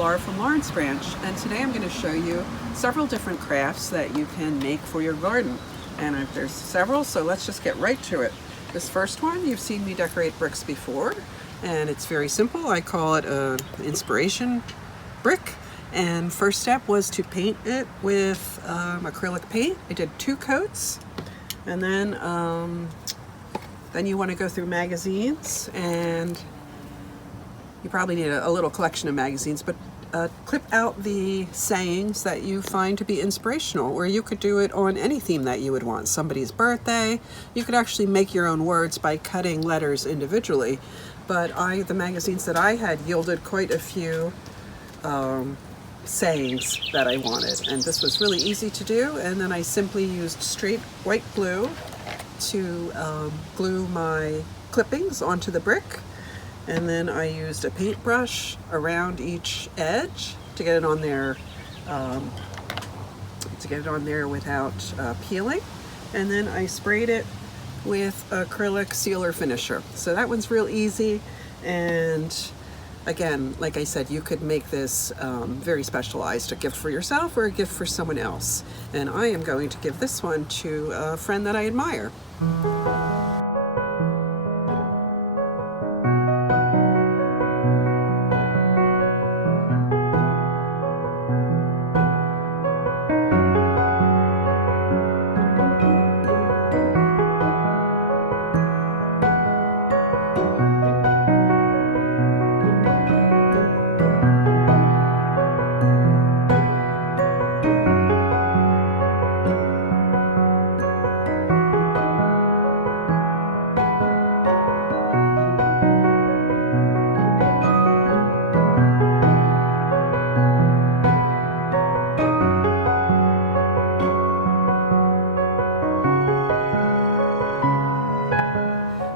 Laura from Lawrence Branch, and today I'm going to show you several different crafts that you can make for your garden. And there's several, so let's just get right to it. This first one, you've seen me decorate bricks before, and it's very simple. I call it an inspiration brick. And first step was to paint it with acrylic paint. I did 2 coats, and then you want to go through magazines, and you probably need a little collection of magazines, but clip out the sayings that you find to be inspirational, or you could do it on any theme that you would want. Somebody's birthday. You could actually make your own words by cutting letters individually, but the magazines that I had yielded quite a few sayings that I wanted, and this was really easy to do. And then I simply used straight white glue to glue my clippings onto the brick, and then I used a paintbrush around each edge to get it on there without peeling, and then I sprayed it with acrylic sealer finisher. So that one's real easy, and again, like I said, you could make this very specialized, a gift for yourself or a gift for someone else. And I am going to give this one to a friend that I admire.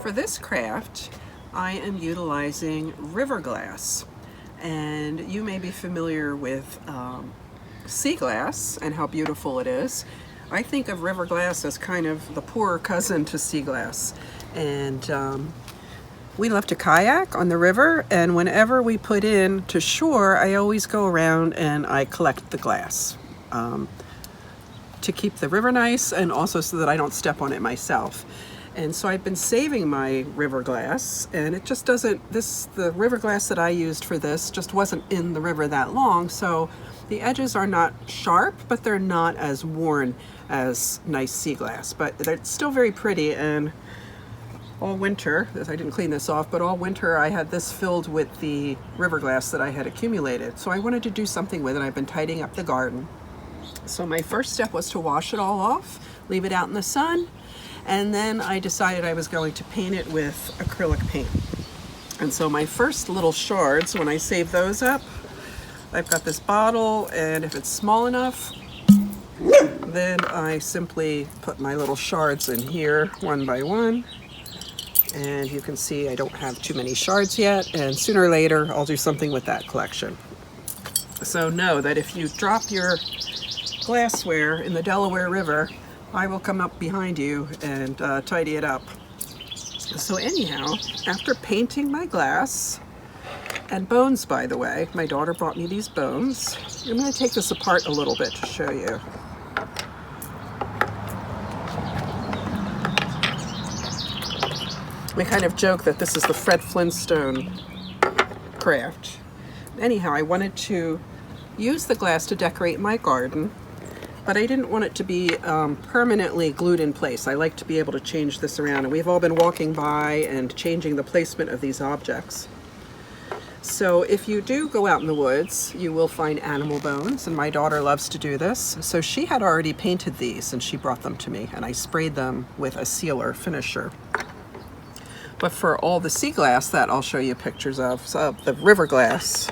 For this craft, I am utilizing river glass, and you may be familiar with sea glass and how beautiful it is. I think of river glass as kind of the poorer cousin to sea glass, and we love to kayak on the river, and whenever we put in to shore, I always go around and I collect the glass to keep the river nice, and also so that I don't step on it myself. And so I've been saving my river glass, and it just doesn't, the river glass that I used for this just wasn't in the river that long, so the edges are not sharp, but they're not as worn as nice sea glass. But they're still very pretty, and all winter, I didn't clean this off, but all winter I had this filled with the river glass that I had accumulated. So I wanted to do something with it. I've been tidying up the garden. So my first step was to wash it all off, leave it out in the sun, and then I decided I was going to paint it with acrylic paint. And so my first little shards, when I save those up, I've got this bottle, and if it's small enough, then I simply put my little shards in here one by one. And you can see I don't have too many shards yet, and sooner or later I'll do something with that collection. So know that if you drop your glassware in the Delaware River, I will come up behind you and tidy it up. So anyhow, after painting my glass, and bones, by the way, my daughter brought me these bones. I'm going to take this apart a little bit to show you. We kind of joke that this is the Fred Flintstone craft. Anyhow, I wanted to use the glass to decorate my garden, but I didn't want it to be permanently glued in place. I like to be able to change this around, and we've all been walking by and changing the placement of these objects. So if you do go out in the woods, you will find animal bones, and my daughter loves to do this. So she had already painted these, and she brought them to me, and I sprayed them with a sealer finisher. But for all the sea glass that I'll show you pictures of, so the river glass,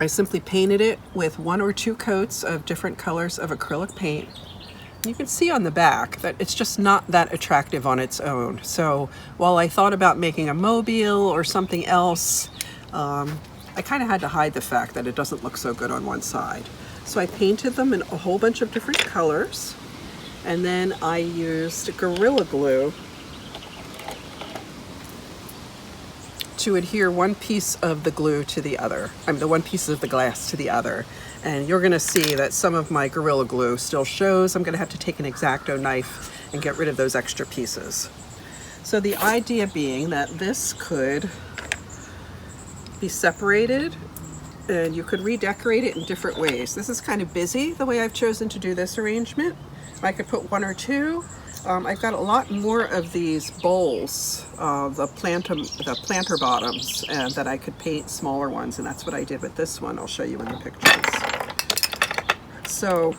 I simply painted it with 1 or 2 coats of different colors of acrylic paint. You can see on the back that it's just not that attractive on its own. So while I thought about making a mobile or something else, I kind of had to hide the fact that it doesn't look so good on one side. So I painted them in a whole bunch of different colors, and then I used Gorilla Glue to adhere one piece of the glue to the other. The one piece of the glass to the other. And you're gonna see that some of my Gorilla Glue still shows. I'm gonna have to take an X-Acto knife and get rid of those extra pieces. So the idea being that this could be separated and you could redecorate it in different ways. This is kind of busy, the way I've chosen to do this arrangement. I could put one or two. I've got a lot more of these bowls, the planter bottoms, and that I could paint smaller ones, and that's what I did with this one. I'll show you in the pictures. So,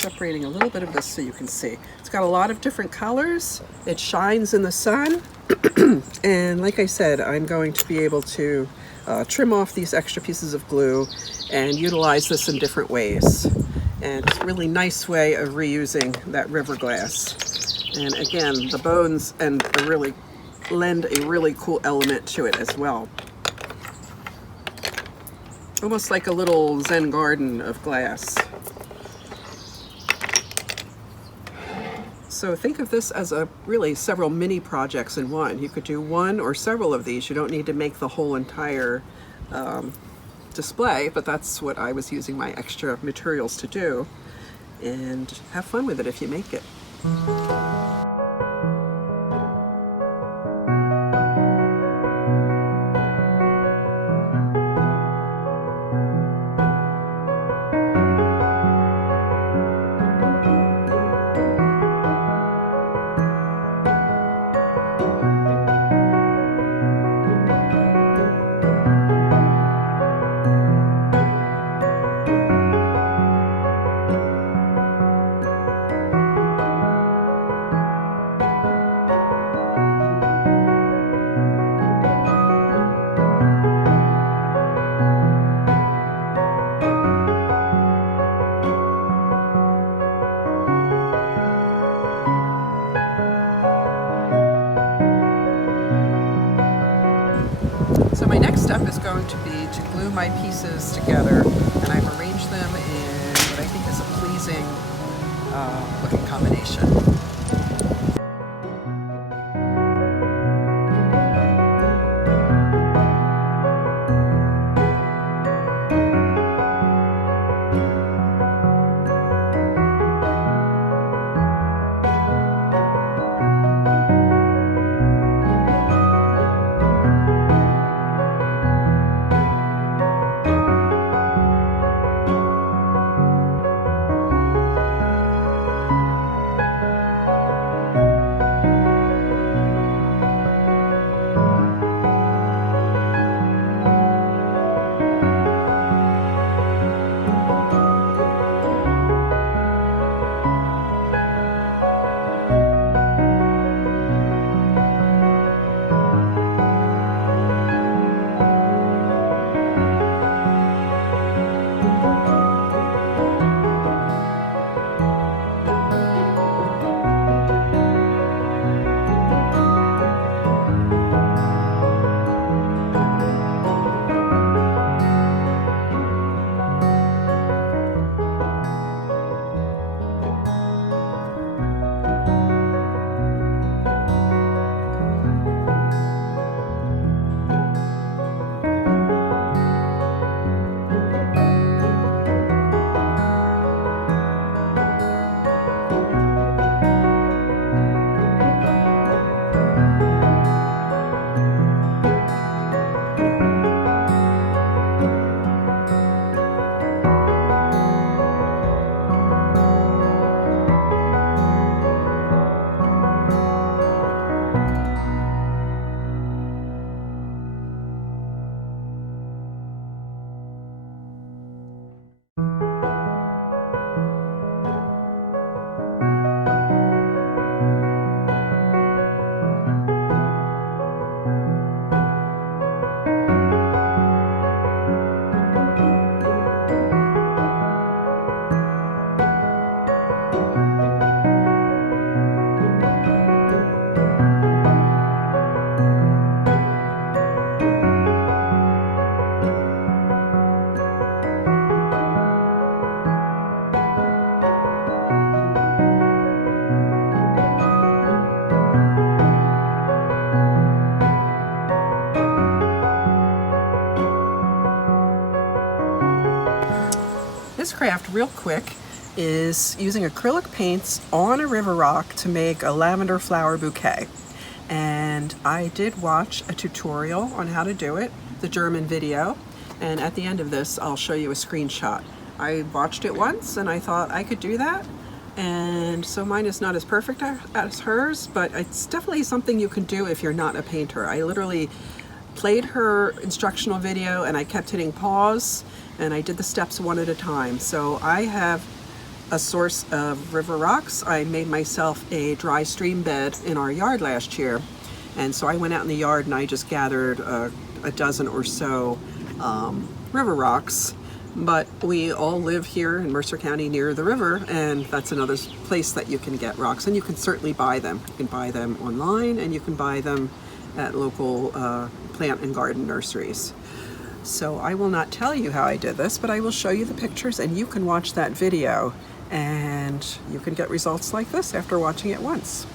separating a little bit of this so you can see. It's got a lot of different colors. It shines in the sun. And like I said, I'm going to be able to trim off these extra pieces of glue and utilize this in different ways. And it's a really nice way of reusing that river glass. And again, the bones really lend a really cool element to it as well. Almost like a little Zen garden of glass. So think of this as really several mini projects in one. You could do one or several of these. You don't need to make the whole entire display, but that's what I was using my extra materials to do. And have fun with it if you make it. So my next step is going to be to glue my pieces together, and I've arranged them in what I think is a pleasing looking combination. real quick is using acrylic paints on a river rock to make a lavender flower bouquet. And I did watch a tutorial on how to do it, the German video, and at the end of this I'll show you a screenshot. I watched it once and I thought I could do that, and so mine is not as perfect as hers, but it's definitely something you can do if you're not a painter. I literally played her instructional video and I kept hitting pause and I did the steps one at a time. So I have a source of river rocks. I made myself a dry stream bed in our yard last year, and so I went out in the yard and I just gathered a dozen or so river rocks. But we all live here in Mercer County near the river, and that's another place that you can get rocks, and you can certainly buy them. You can buy them online and you can buy them at local plant and garden nurseries. So I will not tell you how I did this, but I will show you the pictures and you can watch that video and you can get results like this after watching it once.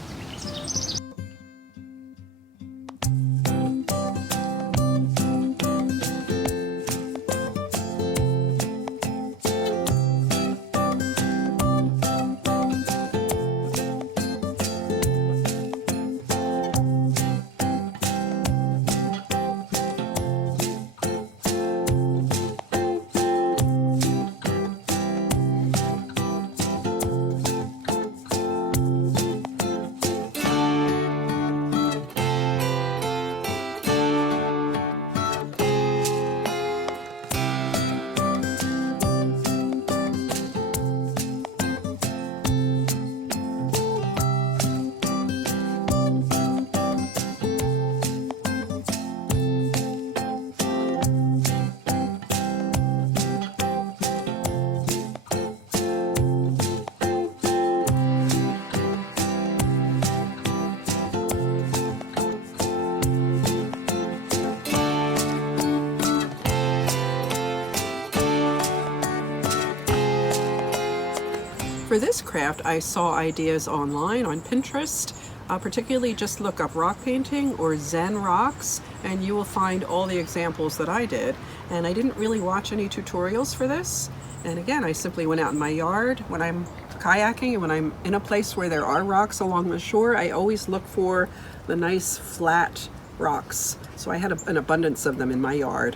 For this craft, I saw ideas online on Pinterest. Particularly just look up rock painting or Zen rocks and you will find all the examples that I did. And I didn't really watch any tutorials for this. And again, I simply went out in my yard when I'm kayaking and when I'm in a place where there are rocks along the shore. I always look for the nice flat rocks. So I had an abundance of them in my yard.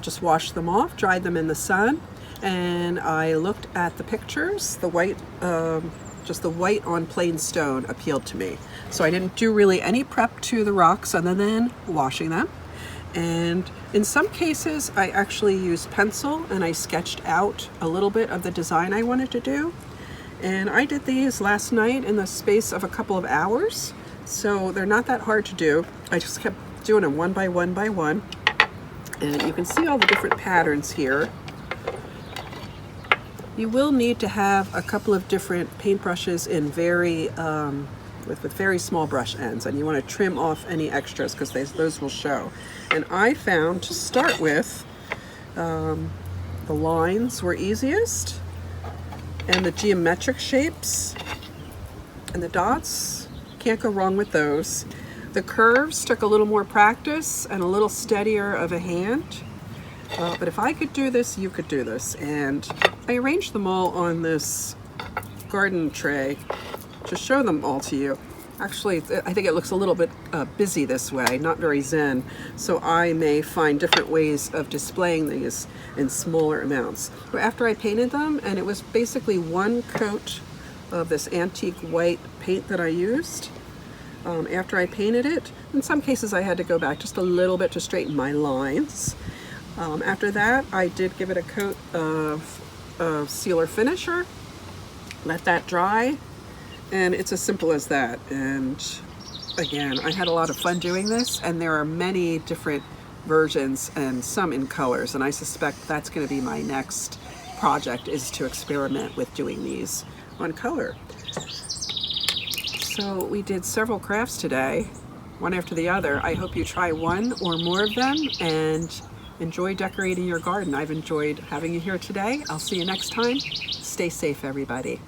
Just washed them off, dried them in the sun, and I looked at the pictures. The white, just the white on plain stone appealed to me. So I didn't do really any prep to the rocks other than washing them. And in some cases, I actually used pencil and I sketched out a little bit of the design I wanted to do. And I did these last night in the space of a couple of hours. So they're not that hard to do. I just kept doing them one by one by one. And you can see all the different patterns here. You will need to have a couple of different paintbrushes in very, with very small brush ends, and you want to trim off any extras because those will show. And I found to start with, the lines were easiest, and the geometric shapes and the dots, can't go wrong with those. The curves took a little more practice and a little steadier of a hand. But if I could do this, you could do this. And I arranged them all on this garden tray to show them all to you. Actually, I think it looks a little bit busy this way, not very zen. So I may find different ways of displaying these in smaller amounts. But after I painted them, and it was basically one coat of this antique white paint that I used. After I painted it, in some cases I had to go back just a little bit to straighten my lines. After that, I did give it a coat of sealer finisher, let that dry, and it's as simple as that. And again, I had a lot of fun doing this, and there are many different versions and some in colors, and I suspect that's going to be my next project, is to experiment with doing these on color. So we did several crafts today, one after the other. I hope you try one or more of them and enjoy decorating your garden. I've enjoyed having you here today. I'll see you next time. Stay safe, everybody.